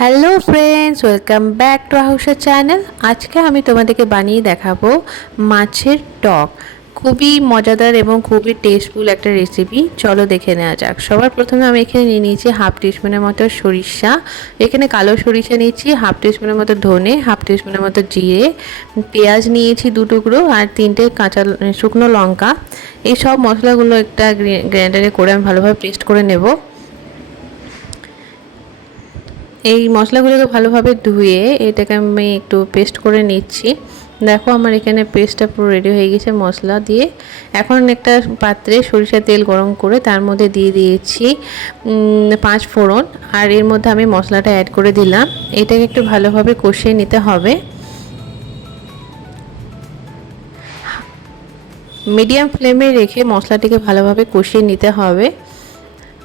Hello friends welcome back to Ahusha channel আজকে আমি তোমাদেরকে বানিয়ে দেখাবো মাছের টক। খুবই মজাদার এবং খুবই টেস্টফুল একটা রেসিপি চলো দেখে নেওয়া যাক। সবার প্রথমে আমি এখানে নিয়ে নিয়েছি হাফ টিস্পুনের মতো সরিষা। এখানে কালো সরিষা নিয়েছি হাফ টিস্পুনের মতো ধনে হাফ টিস্পুনের মতো জিরে। পেঁয়াজ নিয়েছি দু টুকরো আর তিনটে কাঁচা শুকনো লঙ্কা। এই সব মশলাগুলো একটা গ্রাইন্ডারে করে আমি ভালোভাবে পেস্ট করে নেব। এই মশলাগুলোকে ভালোভাবে ধুয়ে এটাকে আমি একটু পেস্ট করে নিচ্ছি। দেখো আমার এখানে পেস্টটা পুরো রেডি হয়ে গেছে মশলা দিয়ে। এখন একটা পাত্রে সরিষার তেল গরম করে তার মধ্যে দিয়ে দিয়েছি পাঁচ ফোড়ন। আর এর মধ্যে আমি মশলাটা অ্যাড করে দিলাম। এটাকে একটু ভালোভাবে কষিয়ে নিতে হবে। মিডিয়াম ফ্লেমে রেখে মশলাটিকে ভালোভাবে কষিয়ে নিতে হবে।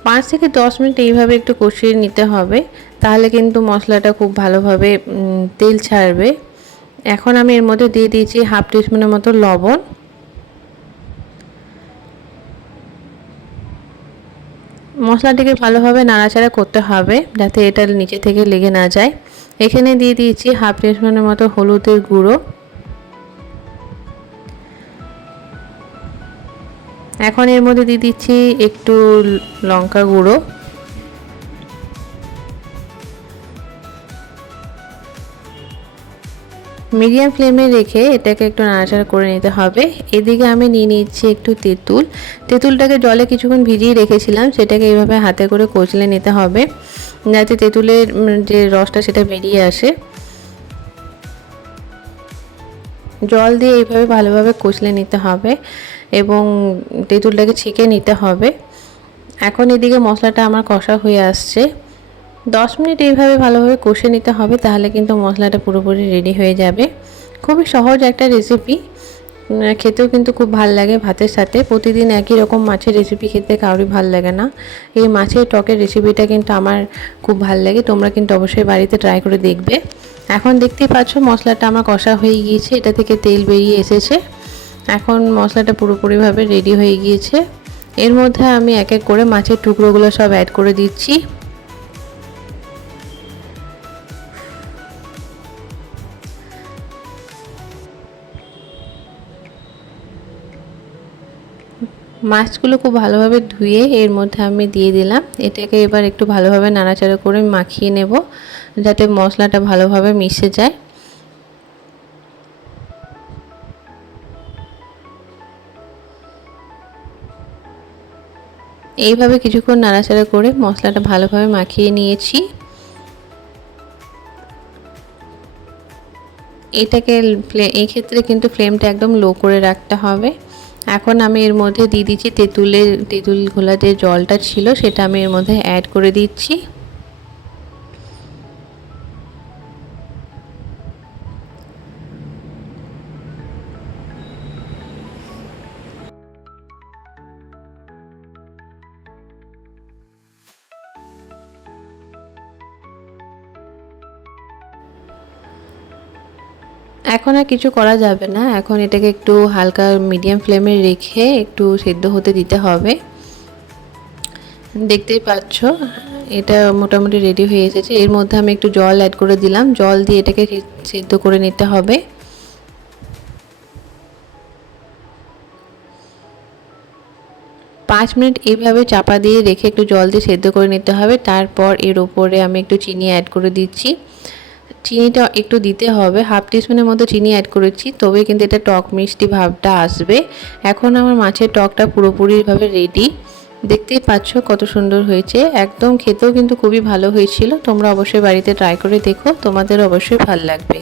পাঁচ থেকে দশ মিনিট এইভাবে একটু কষিয়ে নিতে হবে। তাহলে কিন্তু মশলাটা খুব ভালোভাবে তেল ছাড়বে। এখন আমি এর মধ্যে দিয়ে দিয়েছি হাফ টিস্পুনের মতো লবণ। মশলাটিকে ভালোভাবে নাড়াচাড়া করতে হবে যাতে এটা নিচে থেকে লেগে না যায়। এখানে দিয়ে দিয়েছি হাফ টিস্পুনের মতো হলুদের গুঁড়ো। এখন এর মধ্যে দিয়ে দিচ্ছি একটু লঙ্কা গুঁড়ো। মিডিয়াম ফ্লেমে রেখে এটাকে একটু নাড়াচাড়া করে নিতে হবে। এদিকে আমি নিয়ে নিচ্ছি একটু তেঁতুল। তেঁতুলটাকে জলে কিছুক্ষণ ভিজিয়ে রেখেছিলাম, সেটাকে এইভাবে হাতে করে কচলে নিতে হবে, যাতে তেঁতুলের যে রসটা সেটা বেরিয়ে আসে। জল দিয়ে এইভাবে ভালোভাবে কচলে নিতে হবে এবং তেঁতুলটাকে ছেঁকে নিতে হবে। এখন এদিকে মশলাটা আমার কষা হয়ে আসছে। দশ মিনিট এইভাবে ভালোভাবে কষে নিতে হবে, তাহলে কিন্তু মশলাটা পুরোপুরি রেডি হয়ে যাবে। খুবই সহজ একটা রেসিপি খেতেও কিন্তু খুব ভালো লাগে ভাতের সাথে। প্রতিদিন একই রকম মাছের রেসিপি খেতে কারোরই ভালো লাগে না। এই মাছের টকের রেসিপিটা কিন্তু আমার খুব ভালো লাগে, তোমরা কিন্তু অবশ্যই বাড়িতে ট্রাই করে দেখবে। এখন দেখতেই পাচ্ছ মশলাটা আমার কষা হয়ে গিয়েছে, এটা থেকে তেল বেরিয়ে এসেছে। এখন মশলাটা পুরোপুরিভাবে রেডি হয়ে গিয়েছে। এর মধ্যে আমি এক এক করে মাছের টুকরোগুলো সব অ্যাড করে দিচ্ছি। মাছগুলো খুব ভালোভাবে ধুয়ে এর মধ্যে আমি দিয়ে দিলাম। এটাকে এবার একটু ভালোভাবে নাড়াচাড়া করে মাখিয়ে নেব, যাতে মশলাটা ভালোভাবে মিশে যায়। এইভাবে কিছুক্ষণ নাড়াচাড়া করে মশলাটা ভালোভাবে মাখিয়ে নিয়েছি। এটাকে এই ক্ষেত্রে কিন্তু ফ্লেমটা একদম লো করে রাখতে হবে। এখন আমি এর মধ্যে দিয়ে দিচ্ছি তেঁতুলের, তেঁতুল ঘোলা যে জলটা ছিল সেটা আমি এর মধ্যে অ্যাড করে দিচ্ছি। এখন আর কিছু করা যাবে না। এখন এটাকে একটু হালকা মিডিয়াম ফ্লেমে রেখে একটু সেদ্ধ হতে দিতে হবে। দেখতেই পাচ্ছ, এটা মোটামুটি রেডি হয়ে এসেছে। এর মধ্যে আমি একটু জল অ্যাড করে দিলাম। জল দিয়ে এটাকে সেদ্ধ করে নিতে হবে। পাঁচ মিনিট এইভাবে চাপা দিয়ে রেখে একটু জল দিয়ে সেদ্ধ করে নিতে হবে। তারপর এর ওপরে আমি একটু চিনি অ্যাড করে দিচ্ছি। চিনিটা একটু দিতে হবে। হাফ টিস্পুনের মতো চিনি অ্যাড করেছি, তবে কিন্তু এটা টক মিষ্টি ভাবটা আসবে। এখন আমার মাছের টকটা পুরোপুরিভাবে রেডি দেখতেই পাচ্ছ কত সুন্দর হয়েছে। একদম খেতেও কিন্তু খুবই ভালো হয়েছিল। তোমরা অবশ্যই বাড়িতে ট্রাই করে দেখো। তোমাদের অবশ্যই ভালো লাগবে।